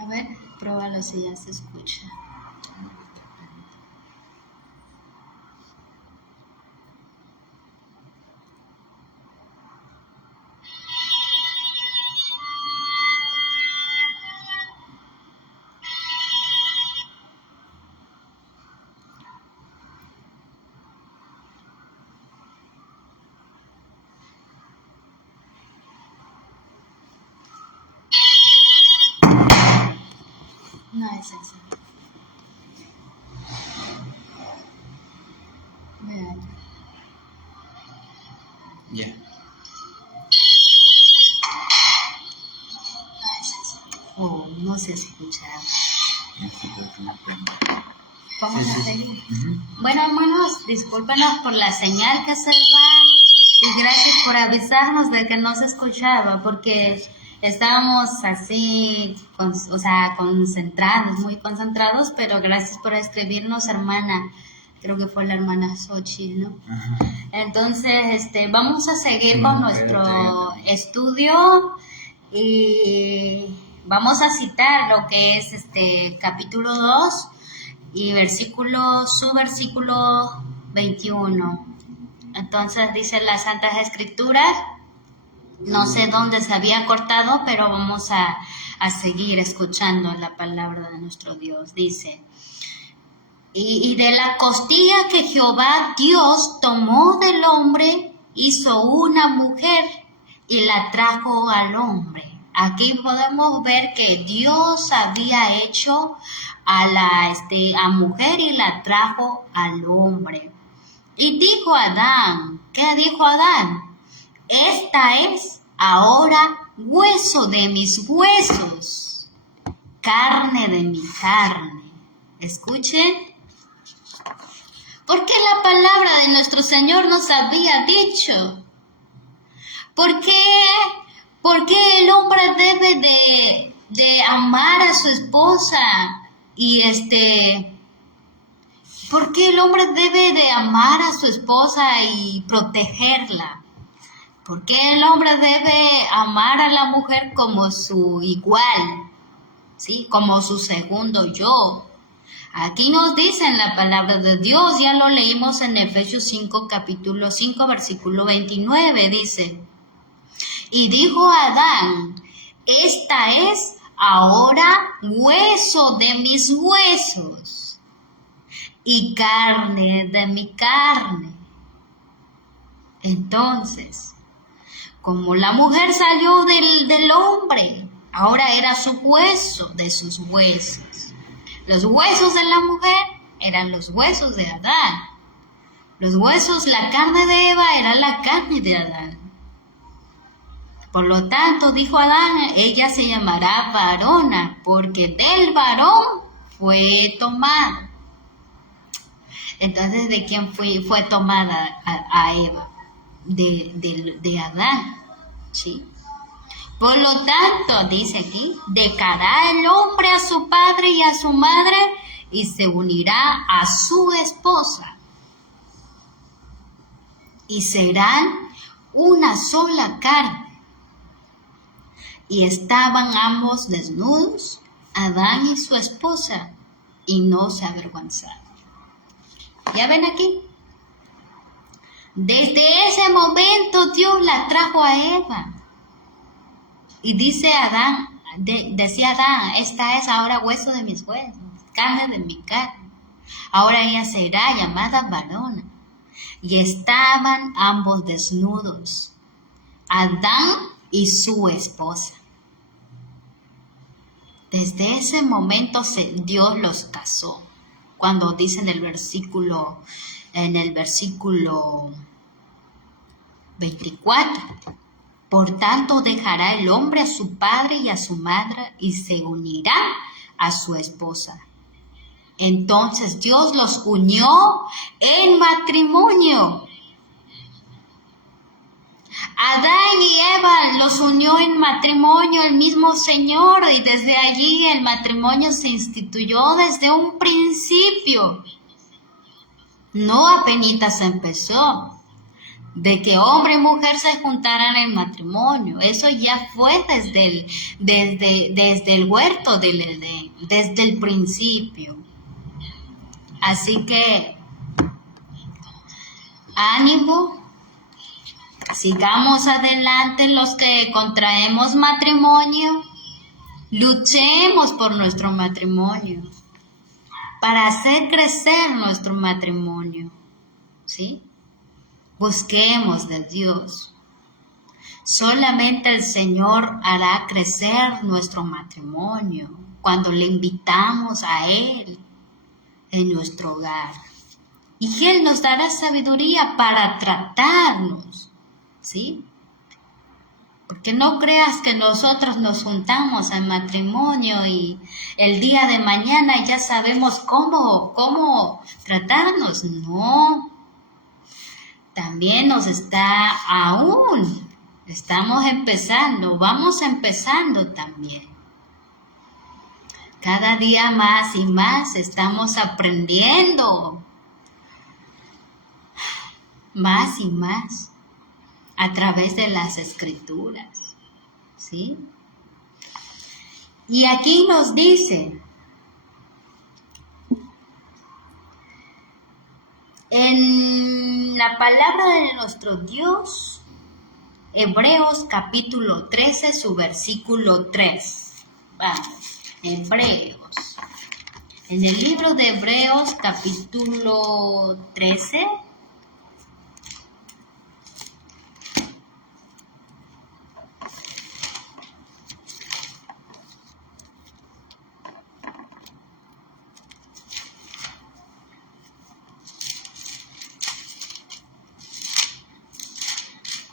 A ver, pruébalo si ya se escucha. No es eso. Vean. Ya. No es eso. Oh, no se escucha. Vamos a seguir. Bueno, hermanos, discúlpenos por la señal que se va y gracias por avisarnos de que no se escuchaba porque estábamos así, concentrados, muy concentrados, pero gracias por escribirnos, hermana. Creo que fue la hermana Xochitl, ¿no? Ajá. Entonces, vamos a seguir con nuestro estudio y vamos a citar lo que es capítulo 2 y su versículo 21. Entonces dice las Santas Escrituras, no sé dónde se había cortado, pero vamos a seguir escuchando la palabra de nuestro Dios. Dice, y de la costilla que Jehová Dios tomó del hombre, hizo una mujer y la trajo al hombre. Aquí podemos ver que Dios había hecho a mujer y la trajo al hombre. Y dijo Adán, ¿qué dijo Adán? Esta es ahora hueso de mis huesos, carne de mi carne. Escuchen. Porque la palabra de nuestro Señor nos había dicho. ¿Por qué el hombre debe de amar a su esposa? Y ¿por qué el hombre debe de amar a su esposa y protegerla? ¿Por qué el hombre debe amar a la mujer como su igual? ¿Sí? Como su segundo yo. Aquí nos dice en la palabra de Dios, ya lo leímos en Efesios 5, capítulo 5, versículo 29, dice, y dijo Adán, esta es ahora hueso de mis huesos y carne de mi carne. Entonces, como la mujer salió del hombre, ahora era su hueso de sus huesos. Los huesos de la mujer eran los huesos de Adán. Los huesos, la carne de Eva era la carne de Adán. Por lo tanto, dijo Adán, ella se llamará varona, porque del varón fue tomada. Entonces, ¿de quién fue tomada a Eva? De Adán, ¿sí? Por lo tanto, dice aquí, dejará el hombre a su padre y a su madre y se unirá a su esposa. Y serán una sola carne. Y estaban ambos desnudos, Adán y su esposa, y no se avergonzaron. ¿Ya ven aquí? Desde ese momento Dios la trajo a Eva. Y dice Adán, decía Adán, esta es ahora hueso de mis huesos, carne de mi carne. Ahora ella será llamada varona. Y estaban ambos desnudos, Adán y su esposa. Desde ese momento Dios los casó. Cuando dice en el versículo 24, por tanto dejará el hombre a su padre y a su madre y se unirá a su esposa. Entonces Dios los unió en matrimonio. Adán y Eva los unió en matrimonio el mismo Señor y desde allí el matrimonio se instituyó desde un principio. No apenitas empezó. de que hombre y mujer se juntaran en matrimonio. Eso ya fue desde el huerto del Edén, desde el principio. Así que, ánimo, sigamos adelante los que contraemos matrimonio, luchemos por nuestro matrimonio, para hacer crecer nuestro matrimonio, ¿sí? Busquemos de Dios. Solamente el Señor hará crecer nuestro matrimonio cuando le invitamos a Él en nuestro hogar. Y Él nos dará sabiduría para tratarnos, ¿sí? Porque no creas que nosotros nos juntamos en matrimonio y el día de mañana ya sabemos cómo tratarnos. No. También estamos empezando, vamos empezando también. Cada día más y más estamos aprendiendo. Más y más. A través de las Escrituras, ¿sí? Y aquí nos dice, en la palabra de nuestro Dios, Hebreos capítulo 13, su versículo 3. Vamos, Hebreos. En el libro de Hebreos capítulo 13,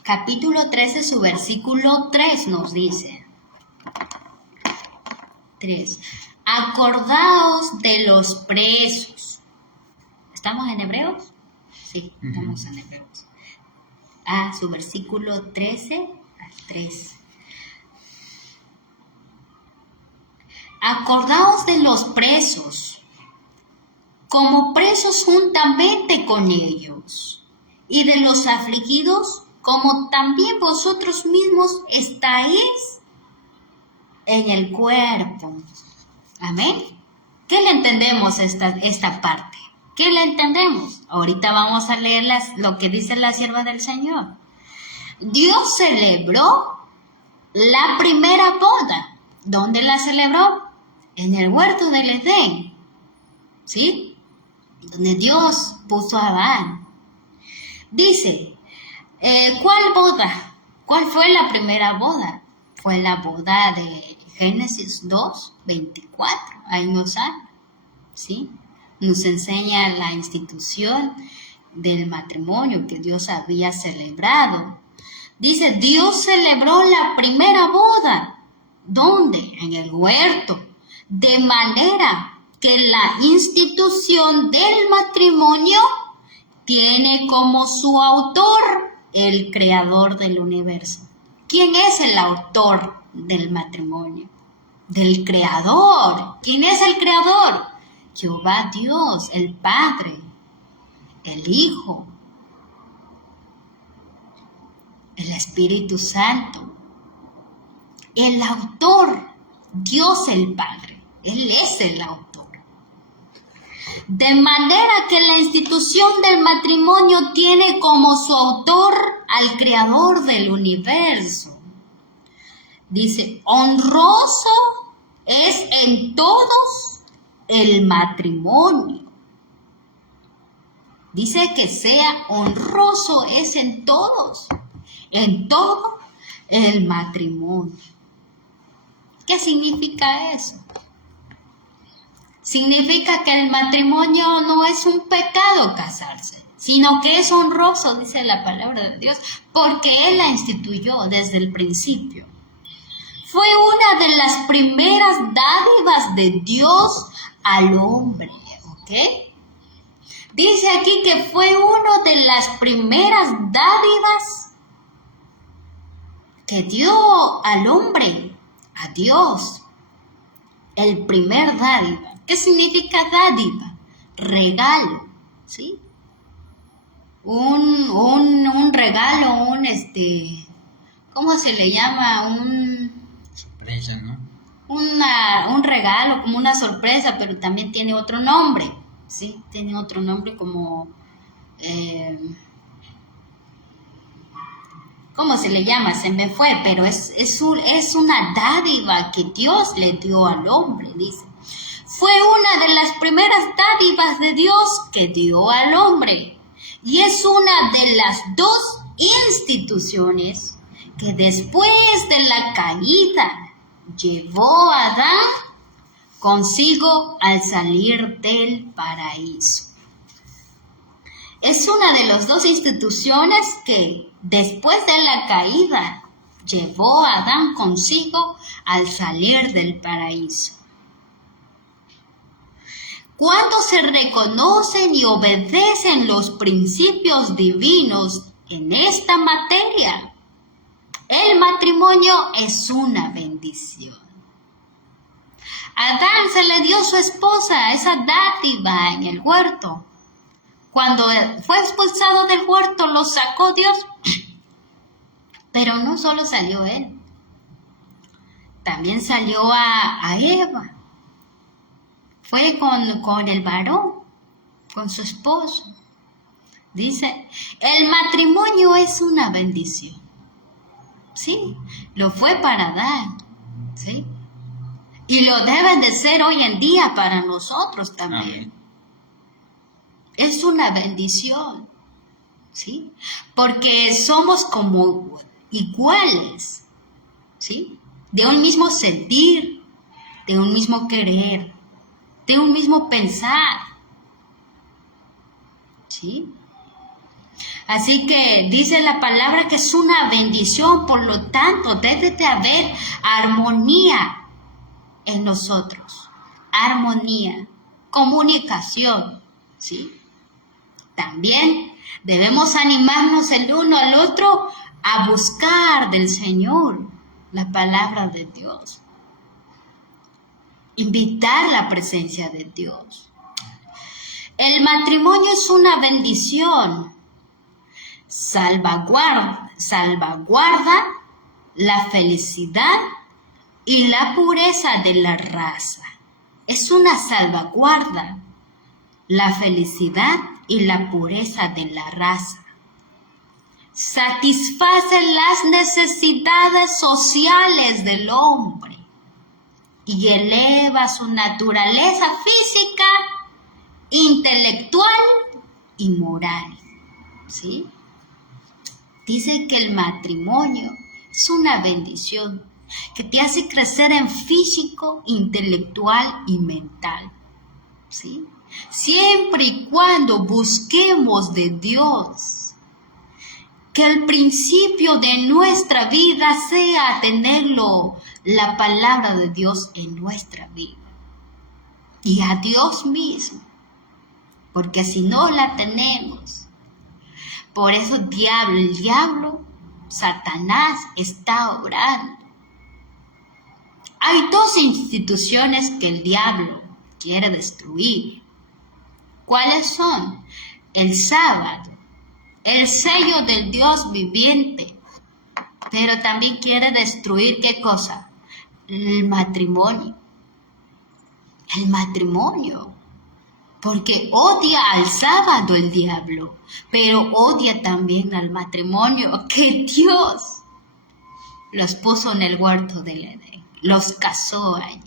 capítulo 13, su versículo 3 nos dice. 3. Acordaos de los presos. ¿Estamos en Hebreos? Sí, estamos en Hebreos. Su versículo 13 al 3. Acordaos de los presos, como presos juntamente con ellos, y de los afligidos, como también vosotros mismos estáis en el cuerpo. Amén. ¿Qué le entendemos esta parte? ¿Qué le entendemos? Ahorita vamos a leer lo que dice la sierva del Señor. Dios celebró la primera boda. ¿Dónde la celebró? En el huerto del Edén. ¿Sí? Donde Dios puso a Adán. Dice, ¿cuál boda? ¿Cuál fue la primera boda? Fue la boda de Génesis 2, 24. Ahí nos habla, ¿sí? Nos enseña la institución del matrimonio que Dios había celebrado. Dice, Dios celebró la primera boda. ¿Dónde? En el huerto. De manera que la institución del matrimonio tiene como su autor el creador del universo. ¿Quién es el autor del matrimonio? Del creador. ¿Quién es el creador? Jehová Dios, el Padre, el Hijo, el Espíritu Santo. El autor, Dios el Padre. Él es el autor. De manera que la institución del matrimonio tiene como su autor al creador del universo. Dice, honroso es en todos el matrimonio. Dice que sea honroso es en todos, en todo el matrimonio. ¿Qué significa eso? Significa que el matrimonio no es un pecado casarse, sino que es honroso, dice la palabra de Dios, porque Él la instituyó desde el principio. Fue una de las primeras dádivas de Dios al hombre, ¿ok? Dice aquí que fue una de las primeras dádivas que dio al hombre, a Dios, el primer dádiva. ¿Qué significa dádiva? Regalo, ¿sí? un regalo, ¿cómo se le llama? Sorpresa, ¿no? Un regalo, como una sorpresa, pero también tiene otro nombre, ¿sí? Tiene otro nombre como, ¿cómo se le llama? Se me fue, pero es una dádiva que Dios le dio al hombre, dice. Fue una de las primeras dádivas de Dios que dio al hombre. Y es una de las dos instituciones que después de la caída llevó a Adán consigo al salir del paraíso. Es una de las dos instituciones que después de la caída llevó a Adán consigo al salir del paraíso. Cuando se reconocen y obedecen los principios divinos en esta materia, el matrimonio es una bendición. A Adán se le dio su esposa, esa dádiva en el huerto. Cuando fue expulsado del huerto, lo sacó Dios. Pero no solo salió él, también salió a Eva. Fue con el varón, con su esposo. Dice, el matrimonio es una bendición. Sí, lo fue para Adán, ¿sí? Y lo debe de ser hoy en día para nosotros también. Es una bendición, ¿sí? Porque somos como iguales, ¿sí? De un mismo sentir, de un mismo querer, de un mismo pensar, ¿sí? Así que dice la palabra que es una bendición, por lo tanto debe de haber armonía en nosotros, armonía, comunicación, ¿sí? También debemos animarnos el uno al otro a buscar del Señor la palabra de Dios. Invitar la presencia de Dios. El matrimonio es una bendición. Salvaguarda la felicidad y la pureza de la raza. Es una salvaguarda la felicidad y la pureza de la raza. Satisface las necesidades sociales del hombre y eleva su naturaleza física, intelectual y moral. ¿Sí? Dice que el matrimonio es una bendición que te hace crecer en físico, intelectual y mental. ¿Sí? Siempre y cuando busquemos de Dios, que el principio de nuestra vida sea tenerlo, la palabra de Dios en nuestra vida y a Dios mismo, porque si no la tenemos, por eso el diablo, Satanás está obrando. Hay dos instituciones que el diablo quiere destruir. ¿Cuáles son? El sábado, el sello del Dios viviente, pero también quiere destruir ¿qué cosa? El matrimonio. El matrimonio. Porque odia al sábado el diablo, pero odia también al matrimonio que Dios los puso en el huerto del Edén, los casó allí,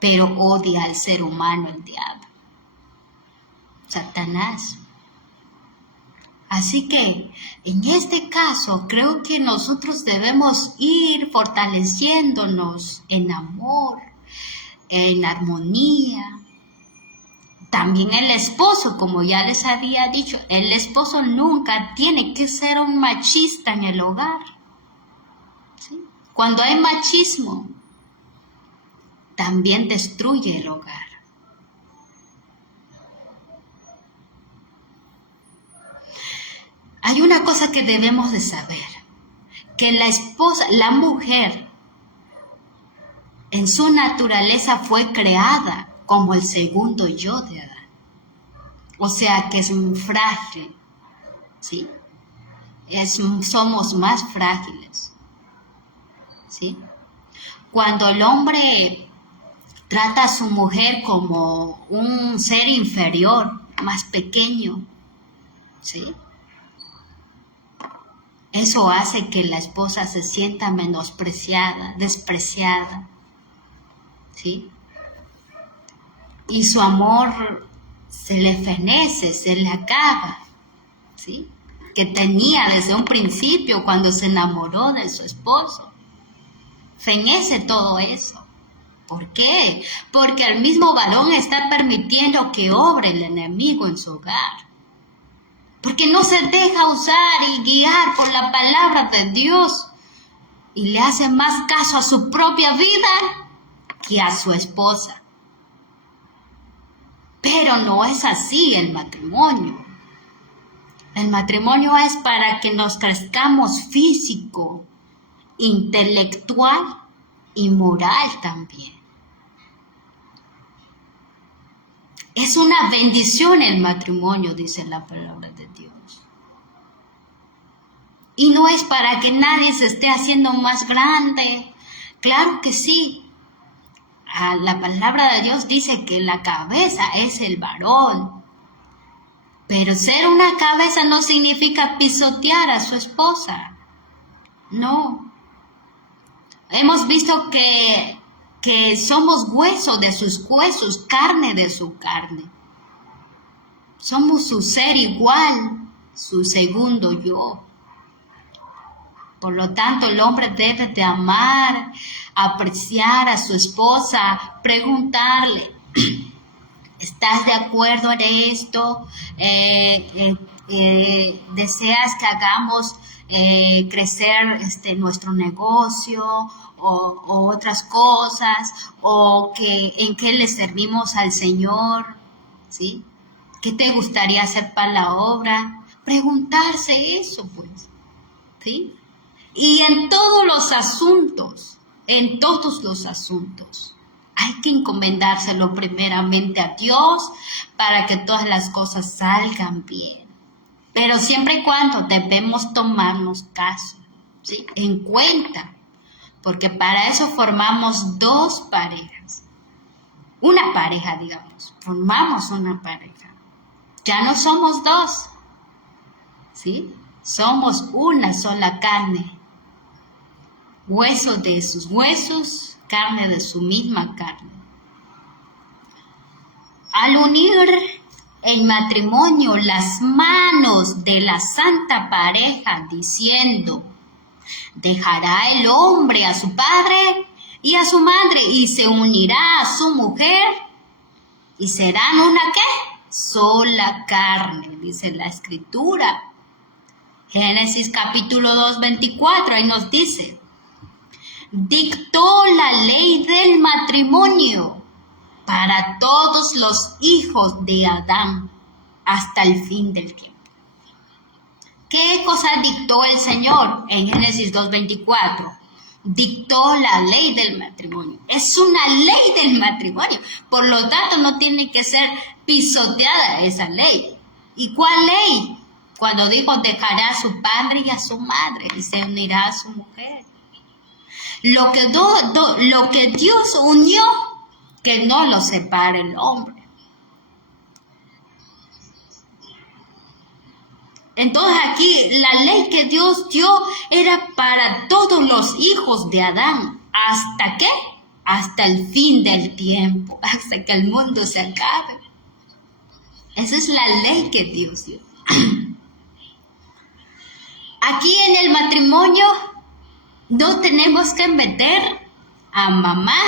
pero odia al ser humano el diablo, Satanás. Así que en este caso creo que nosotros debemos ir fortaleciéndonos en amor, en armonía. También el esposo, como ya les había dicho, el esposo nunca tiene que ser un machista en el hogar. ¿Sí? Cuando hay machismo, también destruye el hogar. Hay una cosa que debemos de saber, que la mujer, en su naturaleza fue creada como el segundo yo de Adán. O sea que es muy frágil, ¿sí? Somos más frágiles, ¿sí? Cuando el hombre trata a su mujer como un ser inferior, más pequeño, ¿sí? Eso hace que la esposa se sienta menospreciada, despreciada, ¿sí? Y su amor se le fenece, se le acaba, ¿sí? Que tenía desde un principio cuando se enamoró de su esposo. Fenece todo eso. ¿Por qué? Porque el mismo varón está permitiendo que obre el enemigo en su hogar. Porque no se deja usar y guiar por la palabra de Dios y le hace más caso a su propia vida que a su esposa. Pero no es así el matrimonio. El matrimonio es para que nos crezcamos físico, intelectual y moral también. Es una bendición el matrimonio, dice la palabra de Dios. Y no es para que nadie se esté haciendo más grande. Claro que sí. La palabra de Dios dice que la cabeza es el varón. Pero ser una cabeza no significa pisotear a su esposa. No. Hemos visto que somos hueso de sus huesos, carne de su carne. Somos su ser igual, su segundo yo. Por lo tanto, el hombre debe de amar, apreciar a su esposa, preguntarle, ¿estás de acuerdo en esto? ¿Deseas que hagamos crecer nuestro negocio o otras cosas? ¿O en qué le servimos al Señor? ¿Sí? ¿Qué te gustaría hacer para la obra? Preguntarse eso, pues. ¿Sí? Y en todos los asuntos, hay que encomendárselo primeramente a Dios para que todas las cosas salgan bien. Pero siempre y cuando debemos tomarnos caso, ¿sí? En cuenta, porque para eso formamos dos parejas. Una pareja, digamos, formamos una pareja. Ya no somos dos, ¿sí? Somos una sola carne. Hueso de sus huesos, carne de su misma carne. Al unir en matrimonio las manos de la santa pareja, diciendo, dejará el hombre a su padre y a su madre y se unirá a su mujer y serán una ¿qué? Sola carne, dice la Escritura. Génesis capítulo 2, 24, ahí nos dice, dictó la ley del matrimonio para todos los hijos de Adán hasta el fin del tiempo. ¿Qué cosa dictó el Señor en Génesis 2:24? Dictó la ley del matrimonio. Es una ley del matrimonio. Por lo tanto, no tiene que ser pisoteada esa ley. ¿Y cuál ley? Cuando dijo, dejará a su padre y a su madre y se unirá a su mujer. Lo que Dios unió, que no lo separe el hombre. Entonces aquí la ley que Dios dio era para todos los hijos de Adán. ¿Hasta qué? Hasta el fin del tiempo, hasta que el mundo se acabe. Esa es la ley que Dios dio. Aquí en el matrimonio no tenemos que meter a mamá,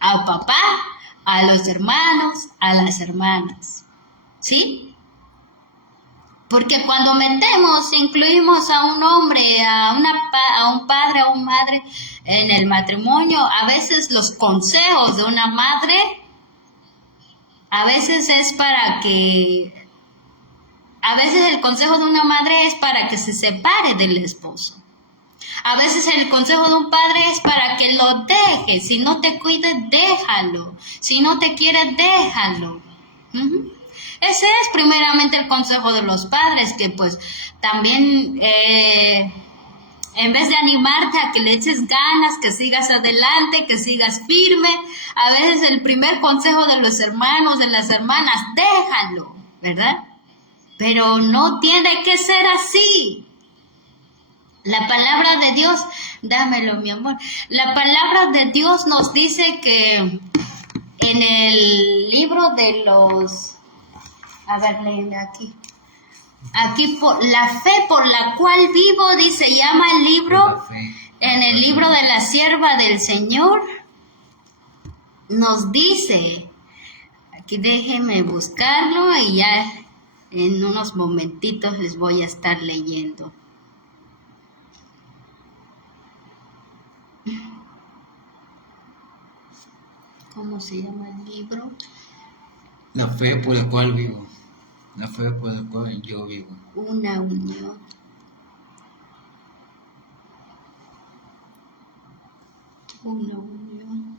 a papá, a los hermanos, a las hermanas, ¿sí? Porque cuando metemos, incluimos a un hombre, a un padre, a una madre en el matrimonio, a veces los consejos de una madre, a veces el consejo de una madre es para que se separe del esposo. A veces el consejo de un padre es para que lo dejes. Si no te cuides, déjalo. Si no te quieres, déjalo. Ese es primeramente el consejo de los padres, que pues también en vez de animarte a que le eches ganas, que sigas adelante, que sigas firme, a veces el primer consejo de los hermanos, de las hermanas, déjalo, ¿verdad? Pero no tiene que ser así. La palabra de Dios, dámelo mi amor, la palabra de Dios nos dice que en el libro de los, a ver, léeme aquí. Aquí la fe por la cual vivo, dice, llama el libro, en el libro de la sierva del Señor, nos dice, aquí déjenme buscarlo y ya en unos momentitos les voy a estar leyendo. ¿Cómo se llama el libro? La fe por la cual vivo. La fe por la cual yo vivo. Una unión. Una unión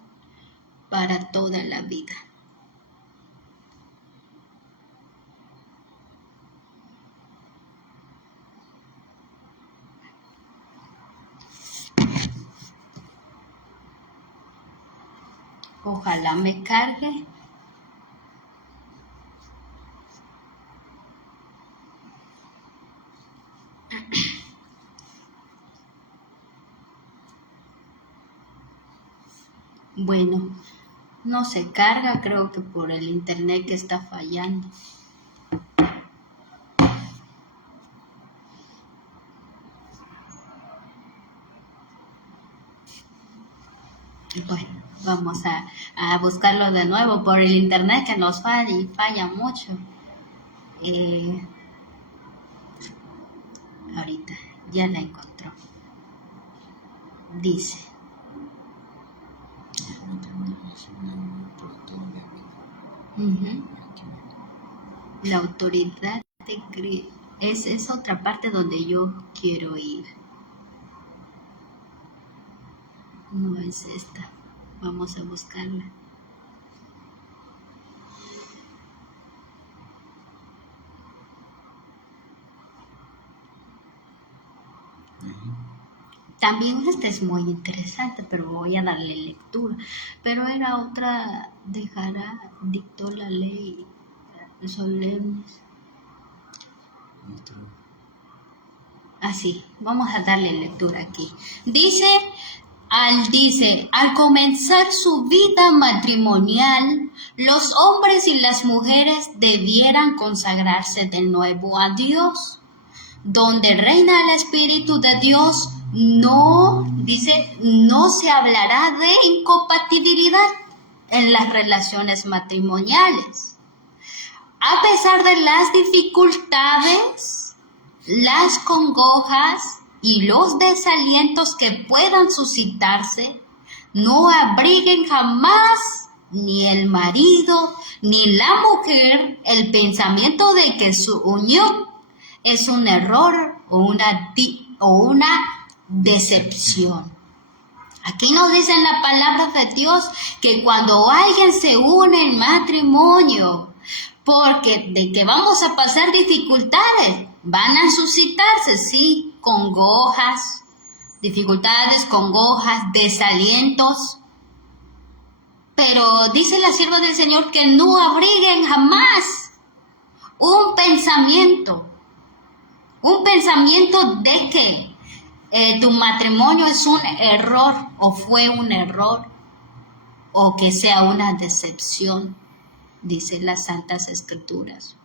para toda la vida. Ojalá me cargue. Bueno, no se carga, creo que por el internet que está fallando. Bueno, vamos a buscarlo de nuevo por el internet que nos falla y falla mucho. Ahorita ya la encontró. Dice. La autoridad de Cristo. Es otra parte donde yo quiero ir. No es esta. Vamos a buscarla. También esta es muy interesante, pero voy a darle lectura. Pero era otra, dejará, dictó la ley solemnes. Así, vamos a darle lectura aquí. Dice, al comenzar su vida matrimonial, los hombres y las mujeres debieran consagrarse de nuevo a Dios. Donde reina el Espíritu de Dios, no se hablará de incompatibilidad en las relaciones matrimoniales. A pesar de las dificultades, las congojas y los desalientos que puedan suscitarse, no abriguen jamás ni el marido ni la mujer el pensamiento de que su unión es un error o una decepción. Aquí nos dice en la palabra de Dios que cuando alguien se une en matrimonio, porque de que vamos a pasar dificultades, van a suscitarse, sí, congojas, dificultades, congojas, desalientos. Pero dice la sierva del Señor que no abriguen jamás un pensamiento de que tu matrimonio es un error o fue un error o que sea una decepción, dice las Santas Escrituras.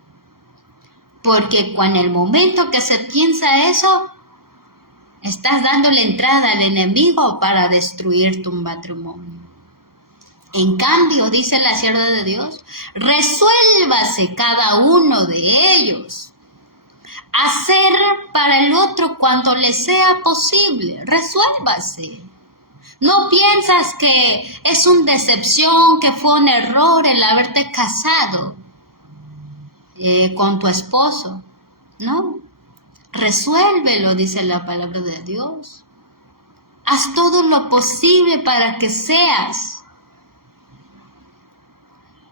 Porque en el momento que se piensa eso, estás dándole entrada al enemigo para destruir tu matrimonio. En cambio, dice la sierva de Dios, resuélvase cada uno de ellos hacer para el otro cuanto le sea posible. Resuélvase. No piensas que es una decepción, que fue un error el haberte casado con tu esposo. No. Resuélvelo, dice la palabra de Dios. Haz todo lo posible para que seas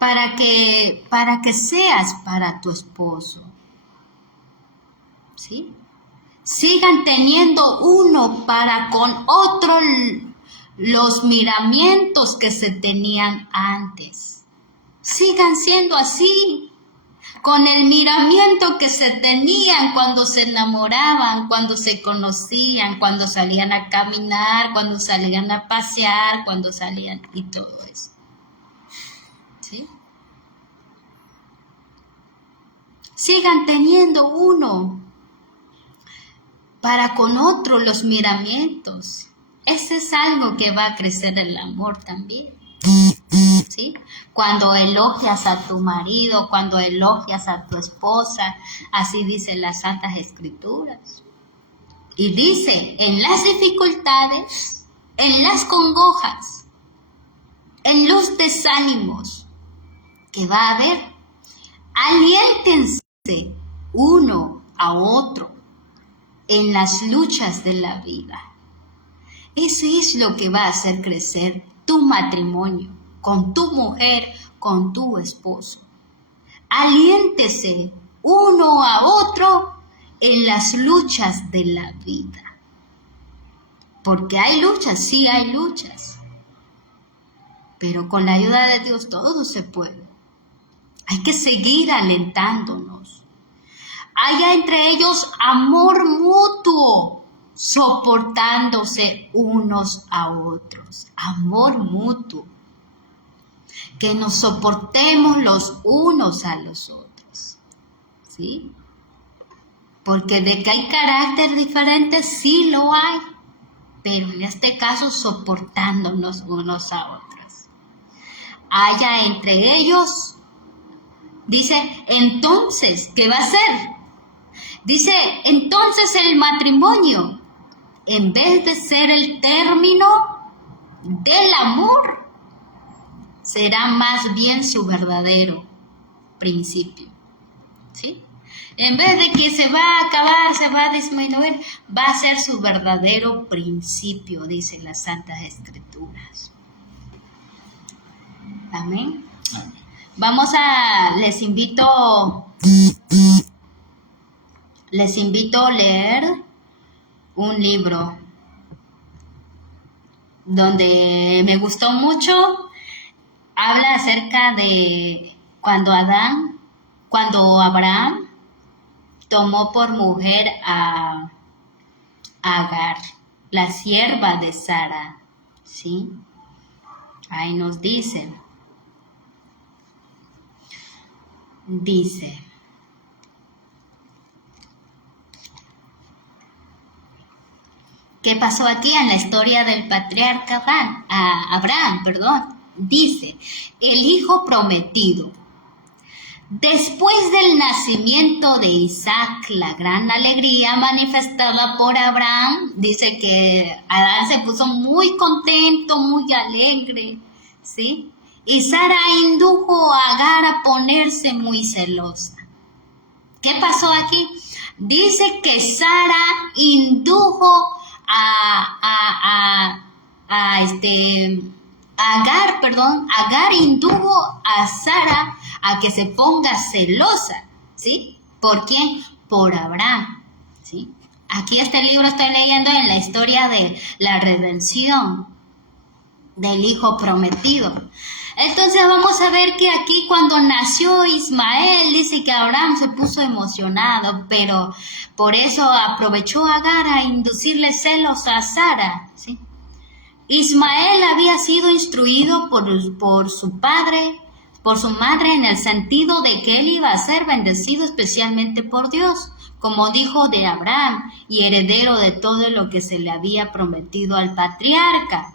para que seas para tu esposo. ¿Sí? Sigan teniendo uno para con otro los miramientos que se tenían antes. Sigan siendo así, con el miramiento que se tenían cuando se enamoraban, cuando se conocían, cuando salían a caminar, cuando salían a pasear, cuando salían y todo eso. ¿Sí? Sigan teniendo uno para con otro los miramientos. Ese es algo que va a crecer el amor también. ¿Sí? Cuando elogias a tu marido, cuando elogias a tu esposa, así dicen las Santas Escrituras. Y dice, en las dificultades, en las congojas, en los desánimos que va a haber, aliéntense uno a otro en las luchas de la vida. Eso es lo que va a hacer crecer tu matrimonio con tu mujer, con tu esposo. Aliéntese uno a otro en las luchas de la vida. Porque hay luchas, sí hay luchas. Pero con la ayuda de Dios todo se puede. Hay que seguir alentándonos. Haya entre ellos amor mutuo, soportándose unos a otros. Amor mutuo. Que nos soportemos los unos a los otros. ¿Sí? Porque de que hay carácter diferente, sí lo hay. Pero en este caso, soportándonos unos a otros. Haya entre ellos, dice, entonces, ¿qué va a ser? Dice, entonces el matrimonio, en vez de ser el término del amor, será más bien su verdadero principio. ¿Sí? En vez de que se va a acabar, se va a disminuir, va a ser su verdadero principio, dicen las Santas Escrituras. Amén. Les invito a leer un libro donde me gustó mucho. Habla acerca de cuando Abraham tomó por mujer a Agar, la sierva de Sara, ¿sí? Ahí nos dice, ¿qué pasó aquí en la historia del patriarca Abraham? Dice, el hijo prometido. Después del nacimiento de Isaac, la gran alegría manifestada por Abraham, dice que Adán se puso muy contento, muy alegre, ¿sí? Y Sara indujo a Agar a ponerse muy celosa. ¿Qué pasó aquí? Dice que Sara indujo Agar indujo a Sara a que se ponga celosa, ¿sí? ¿Por quién? Por Abraham, ¿sí? Aquí este libro estoy leyendo en la historia de la redención del hijo prometido. Entonces vamos a ver que aquí cuando nació Ismael, dice que Abraham se puso emocionado, pero por eso aprovechó a Agar a inducirle celos a Sara, ¿sí? Ismael había sido instruido por su madre en el sentido de que él iba a ser bendecido especialmente por Dios, como dijo de Abraham, y heredero de todo lo que se le había prometido al patriarca.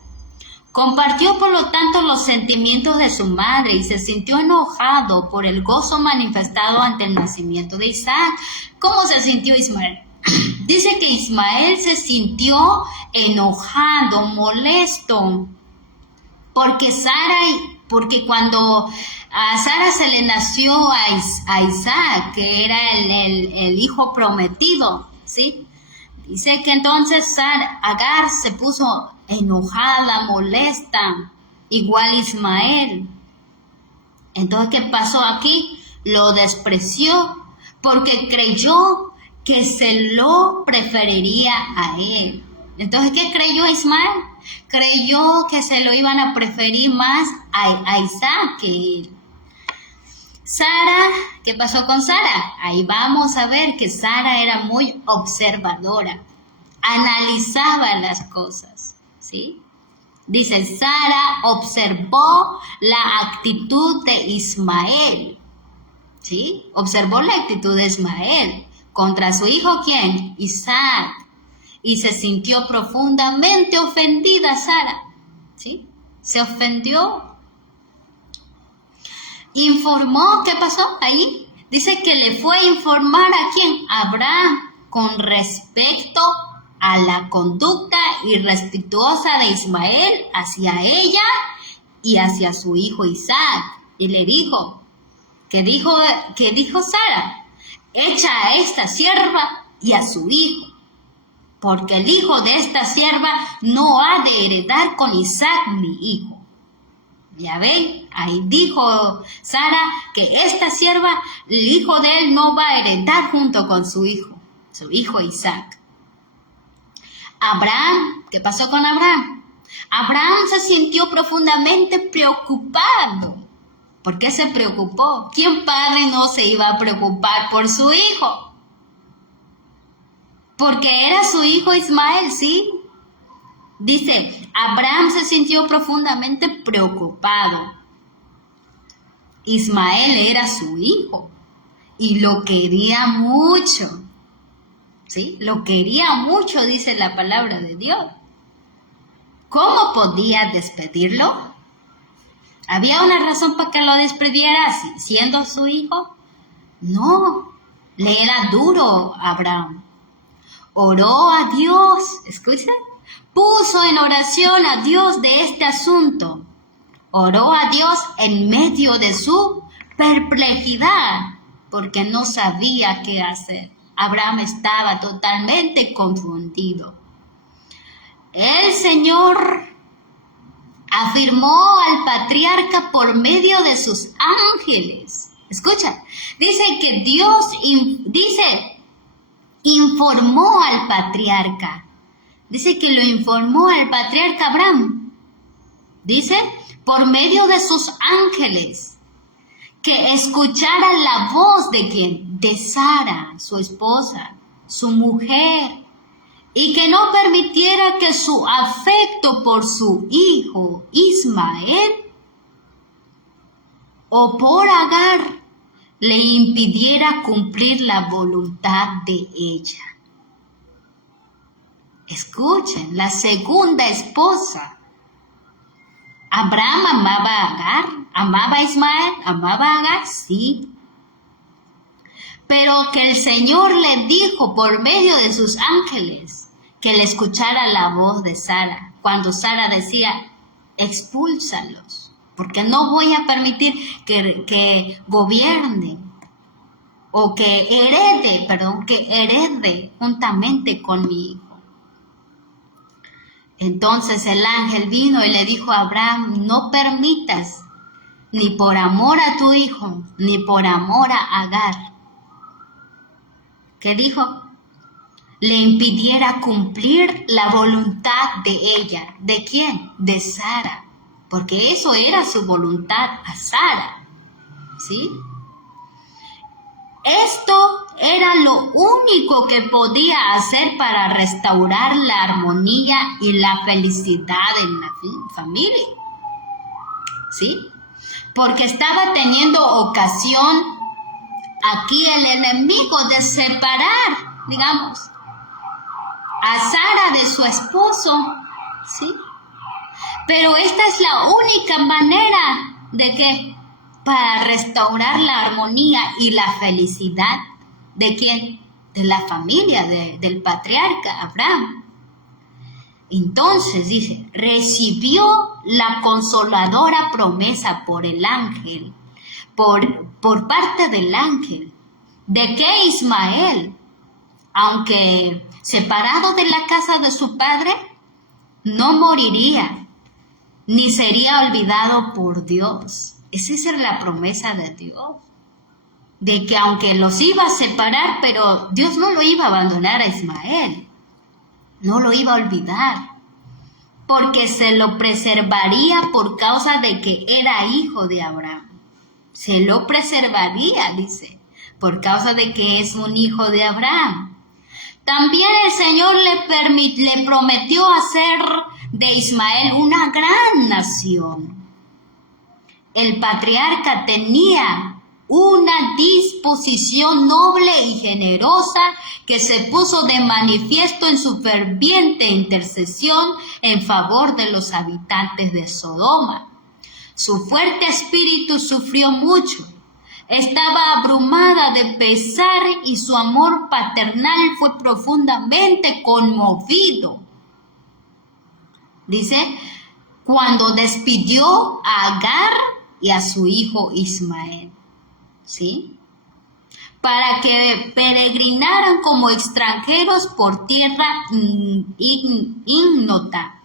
Compartió por lo tanto los sentimientos de su madre y se sintió enojado por el gozo manifestado ante el nacimiento de Isaac. ¿Cómo se sintió Ismael? Dice que Ismael se sintió enojado, molesto, porque cuando a Sara se le nació a Isaac, que era el hijo prometido, ¿sí? Dice que entonces Agar se puso enojada, molesta, igual Ismael. Entonces, ¿qué pasó aquí? Lo despreció porque creyó que se lo preferiría a él. Entonces, ¿qué creyó Ismael? Creyó que se lo iban a preferir más a Isaac que él. Sara, ¿qué pasó con Sara? Ahí vamos a ver que Sara era muy observadora, analizaba las cosas, ¿sí? Dice, Sara observó la actitud de Ismael, ¿sí? Observó la actitud de Ismael contra su hijo, ¿quién? Isaac. Y se sintió profundamente ofendida Sara, ¿sí? Se ofendió. Informó, ¿qué pasó ahí? Dice que le fue a informar a quién, a Abraham, con respecto a la conducta irrespetuosa de Ismael hacia ella y hacia su hijo Isaac. Y le dijo, ¿qué dijo Sara? Echa a esta sierva y a su hijo, porque el hijo de esta sierva no ha de heredar con Isaac mi hijo. Ya ven, ahí dijo Sara que esta sierva, el hijo de él no va a heredar junto con su hijo Isaac. Abraham, ¿qué pasó con Abraham? Abraham se sintió profundamente preocupado. ¿Por qué se preocupó? ¿Quién padre no se iba a preocupar por su hijo? Porque era su hijo Ismael, ¿sí? Dice, Abraham se sintió profundamente preocupado. Ismael era su hijo y lo quería mucho. ¿Sí? Lo quería mucho, dice la palabra de Dios. ¿Cómo podía despedirlo? ¿Había una razón para que lo despidiera siendo su hijo? No, le era duro a Abraham. Oró a Dios, escuchen, puso en oración a Dios de este asunto. Oró a Dios en medio de su perplejidad, porque no sabía qué hacer. Abraham estaba totalmente confundido. El Señor afirmó al patriarca por medio de sus ángeles. Escucha, dice que Dios informó al patriarca. Dice que lo informó al patriarca Abraham. Dice, por medio de sus ángeles, que escuchara la voz de ¿quién? De Sara, su esposa, su mujer, y que no permitiera que su afecto por su hijo Ismael o por Agar le impidiera cumplir la voluntad de ella. Escuchen, la segunda esposa. Abraham amaba a Agar, amaba a Ismael, amaba a Agar, sí. Pero que el Señor le dijo por medio de sus ángeles que le escuchara la voz de Sara, cuando Sara decía, expúlsalos, porque no voy a permitir que gobierne o que herede juntamente con mi hijo. Entonces el ángel vino y le dijo a Abraham, no permitas, ni por amor a tu hijo, ni por amor a Agar. ¿Qué dijo? Le impidiera cumplir la voluntad de ella. ¿De quién? De Sara. Porque eso era su voluntad a Sara. ¿Sí? Esto era lo único que podía hacer para restaurar la armonía y la felicidad en la familia. ¿Sí? Porque estaba teniendo ocasión aquí el enemigo de separar, digamos, a Sara de su esposo, ¿sí? Pero esta es la única manera de que para restaurar la armonía y la felicidad de quién, de la familia del patriarca Abraham. Entonces dice, recibió la consoladora promesa por el ángel, por parte del ángel, de que Ismael, aunque separado de la casa de su padre, no moriría, ni sería olvidado por Dios. Esa es la promesa de Dios. De que aunque los iba a separar, pero Dios no lo iba a abandonar a Ismael. No lo iba a olvidar. Porque se lo preservaría por causa de que era hijo de Abraham. Se lo preservaría, dice, por causa de que es un hijo de Abraham. También el Señor le prometió hacer de Ismael una gran nación. El patriarca tenía una disposición noble y generosa que se puso de manifiesto en su ferviente intercesión en favor de los habitantes de Sodoma. Su fuerte espíritu sufrió mucho. Estaba abrumada de pesar y su amor paternal fue profundamente conmovido. Dice, cuando despidió a Agar y a su hijo Ismael, ¿sí? Para que peregrinaran como extranjeros por tierra ignota.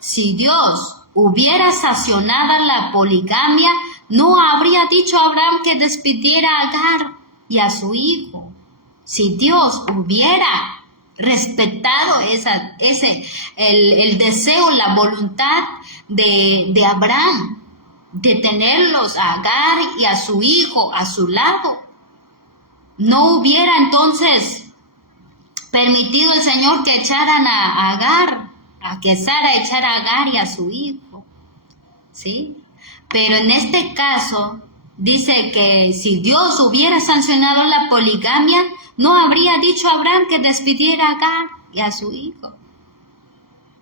Si Dios hubiera sancionado la poligamia, no habría dicho a Abraham que despidiera a Agar y a su hijo. Si Dios hubiera respetado el deseo, la voluntad de Abraham, de tenerlos a Agar y a su hijo a su lado, no hubiera entonces permitido el Señor que echaran a Agar, a que Sara echara a Agar y a su hijo, ¿sí? Pero en este caso dice que si Dios hubiera sancionado la poligamia, no habría dicho a Abraham que despidiera a Agar y a su hijo.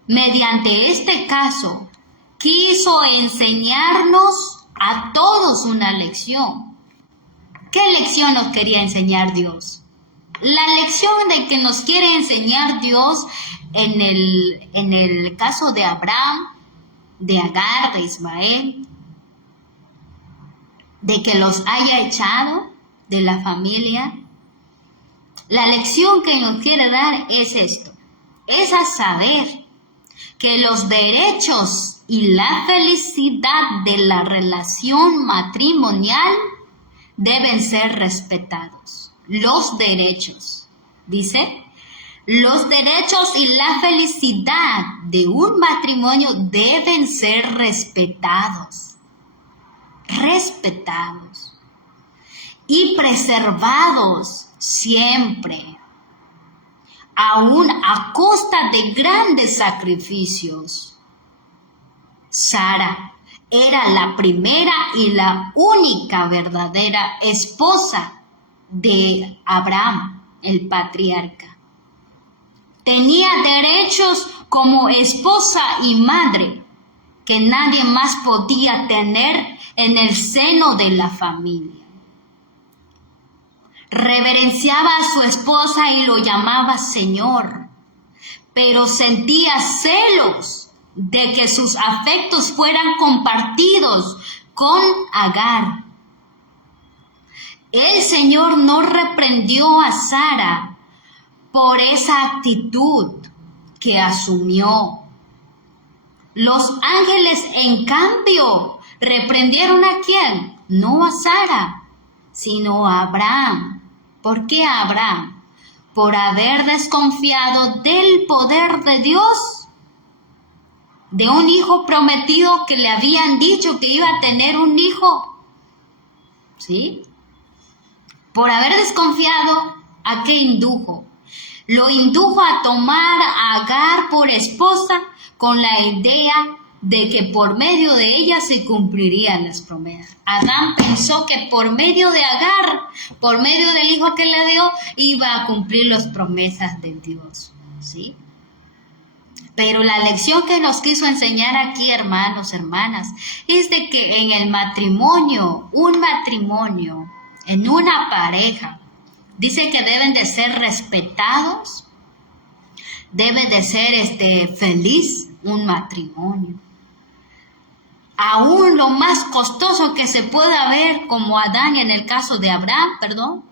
Mediante este caso, quiso enseñarnos a todos una lección. ¿Qué lección nos quería enseñar Dios? La lección de que nos quiere enseñar Dios en el caso de Abraham, de Agar, de Ismael, de que los haya echado de la familia. La lección que nos quiere dar es esto, es a saber que los derechos y la felicidad de la relación matrimonial deben ser respetados. Los derechos, dice, los derechos y la felicidad de un matrimonio deben ser respetados y preservados siempre, aún a costa de grandes sacrificios. Sara era la primera y la única verdadera esposa de Abraham, el patriarca. Tenía derechos como esposa y madre que nadie más podía tener en el seno de la familia. Reverenciaba a su esposa y lo llamaba Señor, pero sentía celos de que sus afectos fueran compartidos con Agar. El Señor no reprendió a Sara por esa actitud que asumió. Los ángeles, en cambio, reprendieron ¿a quién? No a Sara, sino a Abraham. ¿Por qué a Abraham? Por haber desconfiado del poder de Dios, de un hijo prometido que le habían dicho que iba a tener un hijo. ¿Sí? Por haber desconfiado, ¿a qué indujo? Lo indujo a tomar a Agar por esposa con la idea de que por medio de ella se cumplirían las promesas. Adán pensó que por medio de Agar, por medio del hijo que le dio, iba a cumplir las promesas de Dios, ¿sí? Pero la lección que nos quiso enseñar aquí, hermanos, hermanas, es de que en el matrimonio, un matrimonio, en una pareja, dice que deben de ser respetados, debe de ser feliz un matrimonio. Aún lo más costoso que se pueda ver, como Adán en el caso de Abraham,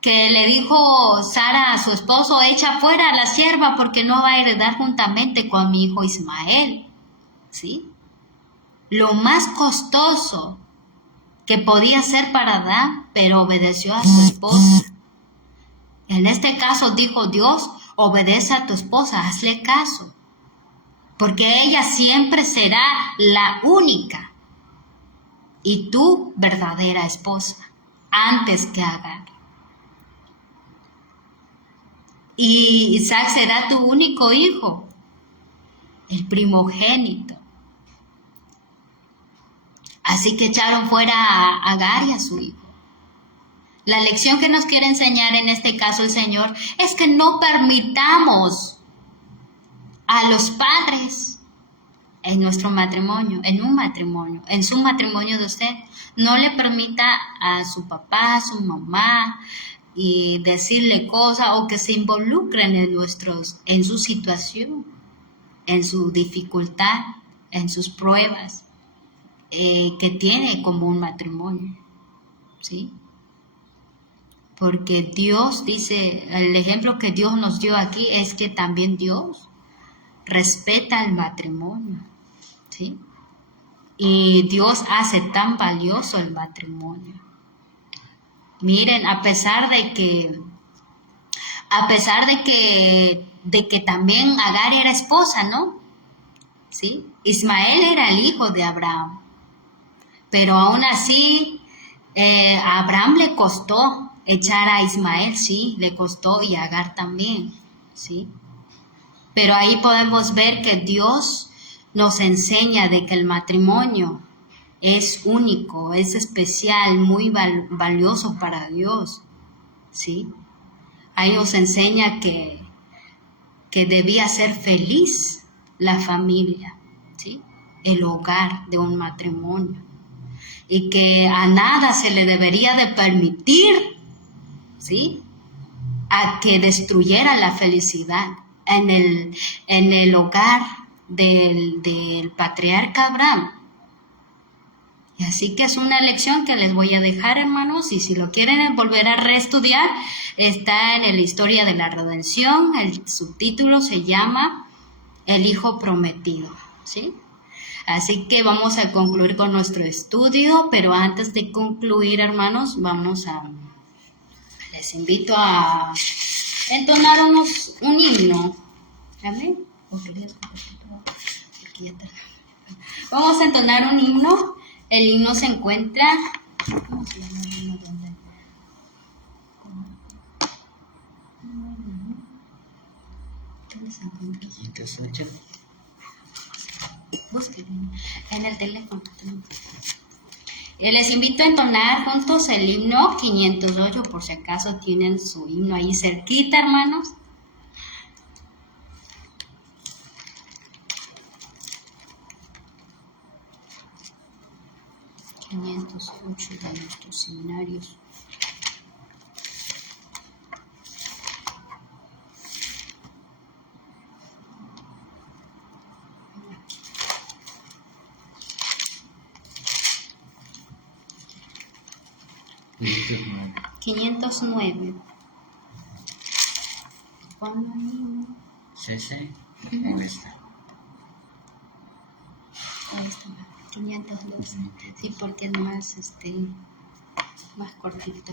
que le dijo Sara a su esposo, echa fuera a la sierva porque no va a heredar juntamente con mi hijo Ismael, ¿sí? lo más costoso que podía hacer para Adán, pero obedeció a su esposa. En este caso dijo Dios, obedece a tu esposa, hazle caso, porque ella siempre será la única y tu verdadera esposa, antes que Agar. Y Isaac será tu único hijo, el primogénito. Así que echaron fuera a Agar y a su hijo. La lección que nos quiere enseñar en este caso el Señor es que no permitamos a los padres en nuestro matrimonio, en su matrimonio de usted, no le permita a su papá, a su mamá, y decirle cosas o que se involucren en su situación, en su dificultad, en sus pruebas que tiene como un matrimonio, ¿sí? Porque Dios dice, el ejemplo que Dios nos dio aquí es que también Dios respeta el matrimonio, ¿sí? Y Dios hace tan valioso el matrimonio. Miren, a pesar de que también Agar era esposa, ¿no? ¿Sí? Ismael era el hijo de Abraham. Pero aún así, a Abraham le costó echar a Ismael, sí, le costó, y a Agar también, ¿sí? Pero ahí podemos ver que Dios nos enseña de que el matrimonio es único, es especial, muy valioso para Dios, ¿sí? Ahí nos enseña que debía ser feliz la familia, ¿sí? El hogar de un matrimonio. Y que a nada se le debería de permitir, ¿sí?, a que destruyera la felicidad en el hogar del patriarca Abraham. Y así que es una lección que les voy a dejar, hermanos, y si lo quieren volver a reestudiar, está en la historia de la redención. El subtítulo se llama El Hijo Prometido, ¿sí? Así que vamos a concluir con nuestro estudio, pero antes de concluir, hermanos, les invito a entonar un himno. ¿Amén? Vamos a entonar un himno. El himno se encuentra... ¿Cómo se llama el himno? ¿Dónde se encuentra? Búsquenlo en el teléfono. Les invito a entonar juntos el himno 508, por si acaso tienen su himno ahí cerquita, hermanos. De nuestros seminarios. ¿509? 509. ¿CC? Ujú. Ahí está. Ahí está, 512. Sí, porque es más cortita.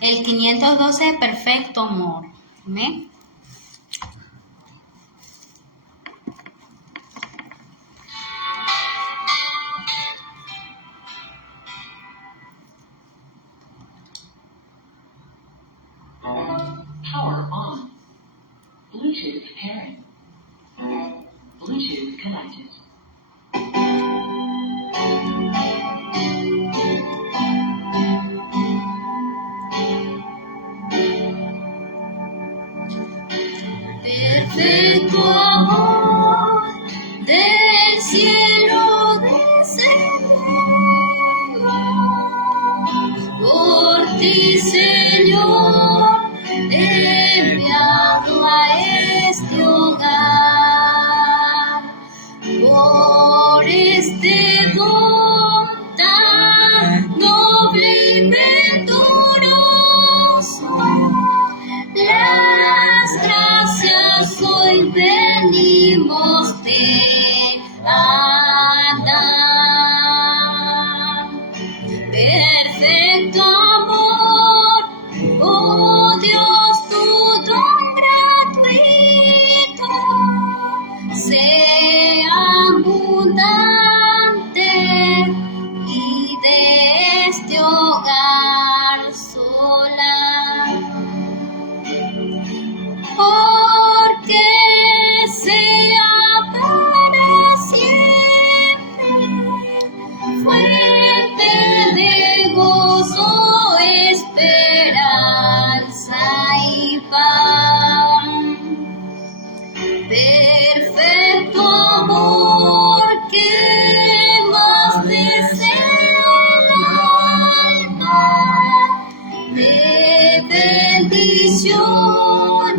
El 512, perfecto amor. ¿Amén? Power on. Bluetooth pairing. Bluetooth connected. Perfecto amor del cielo descendido, por ti, Señor, enviado a este hogar,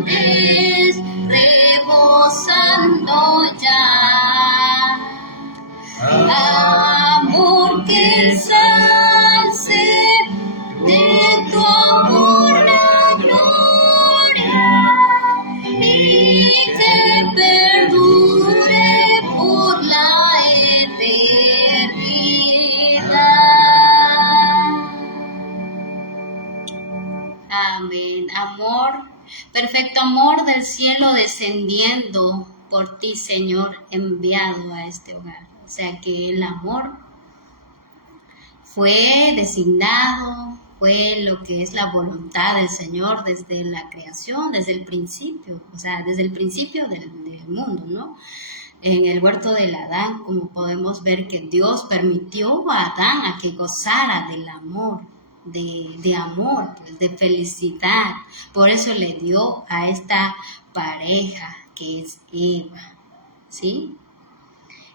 corazones rebosando ya. Amor que ensalce de tu amor la gloria y que perdure por la eternidad. Amén. Amor, perfecto amor del cielo descendiendo por ti, Señor, enviado a este hogar. O sea que el amor fue designado, fue lo que es la voluntad del Señor desde la creación, desde el principio, o sea, desde el principio del mundo, ¿no? En el huerto del Adán, como podemos ver que Dios permitió a Adán a que gozara del amor, de amor, pues, de felicidad. Por eso le dio a esta pareja que es Eva, ¿sí?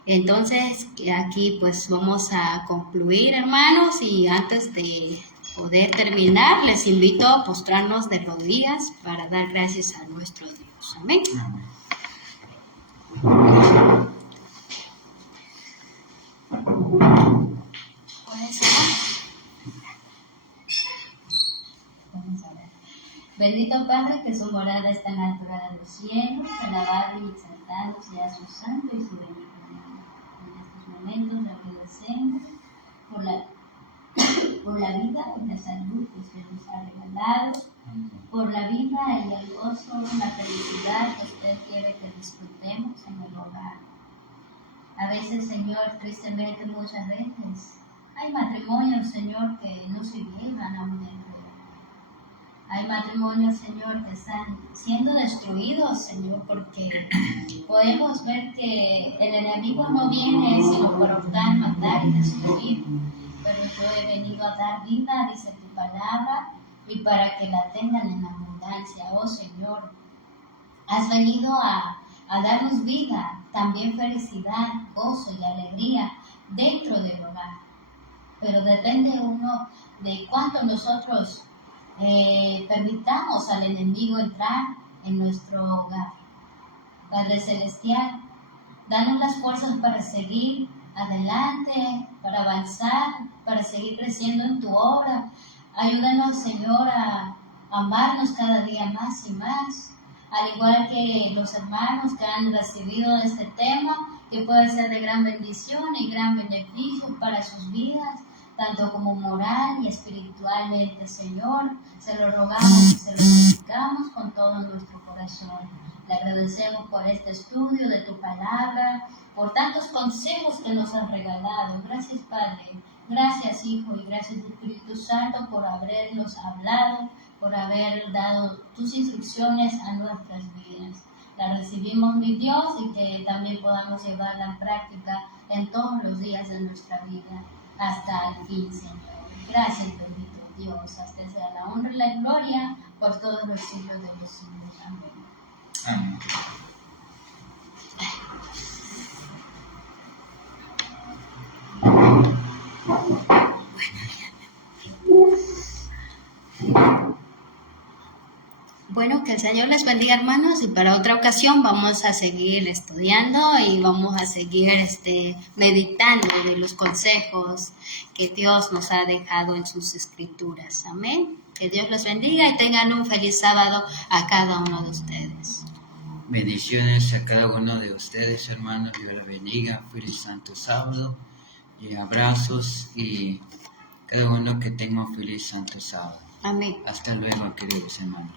Entonces aquí pues vamos a concluir, hermanos, y antes de poder terminar les invito a postrarnos de rodillas para dar gracias a nuestro Dios. Amén. ¿Puedes orar? Vamos a ver. Bendito Padre, que su morada está en la altura de los cielos, alabado y exaltado sea su santo y su bendito nombre. En estos momentos le agradecemos por la vida y la salud que usted nos ha regalado, por la vida y el gozo, la felicidad que usted quiere que disfrutemos en el hogar. A veces, Señor, tristemente muchas veces, hay matrimonios, Señor, que no se llevan aún dentro de la vida. Hay matrimonios, Señor, que están siendo destruidos, Señor, porque podemos ver que el enemigo no viene sino para hurtar, matar y destruir. Pero yo he venido a dar vida, dice tu palabra, y para que la tengan en abundancia. Oh Señor, has venido a darnos vida, también felicidad, gozo y alegría dentro del hogar. Pero depende uno de cuánto nosotros permitamos al enemigo entrar en nuestro hogar. Padre Celestial, danos las fuerzas para seguir adelante, para avanzar, para seguir creciendo en tu obra. Ayúdanos, Señor, a amarnos cada día más y más, al igual que los hermanos que han recibido este tema, que puede ser de gran bendición y gran beneficio para sus vidas, tanto como moral y espiritualmente, Señor. Se lo rogamos y se lo suplicamos con todo nuestro corazón. Le agradecemos por este estudio de tu palabra, por tantos consejos que nos has regalado. Gracias, Padre. Gracias, Hijo, y gracias, Espíritu Santo, por habernos hablado, por haber dado tus instrucciones a nuestras vidas. La recibimos, mi Dios, y que también podamos llevarla en práctica en todos los días de nuestra vida, hasta el fin, Señor. Gracias, bendito Dios. Hasta sea la honra y la gloria por todos los siglos de los siglos. Amén. Amén. Bueno, que el Señor les bendiga, hermanos, y para otra ocasión vamos a seguir estudiando y vamos a seguir meditando de los consejos que Dios nos ha dejado en sus escrituras. Amén. Que Dios los bendiga y tengan un feliz sábado a cada uno de ustedes. Bendiciones a cada uno de ustedes, hermanos. Dios los bendiga. Feliz Santo Sábado. Y abrazos y cada uno que tenga un feliz Santo Sábado. Amén. Hasta luego, queridos hermanos.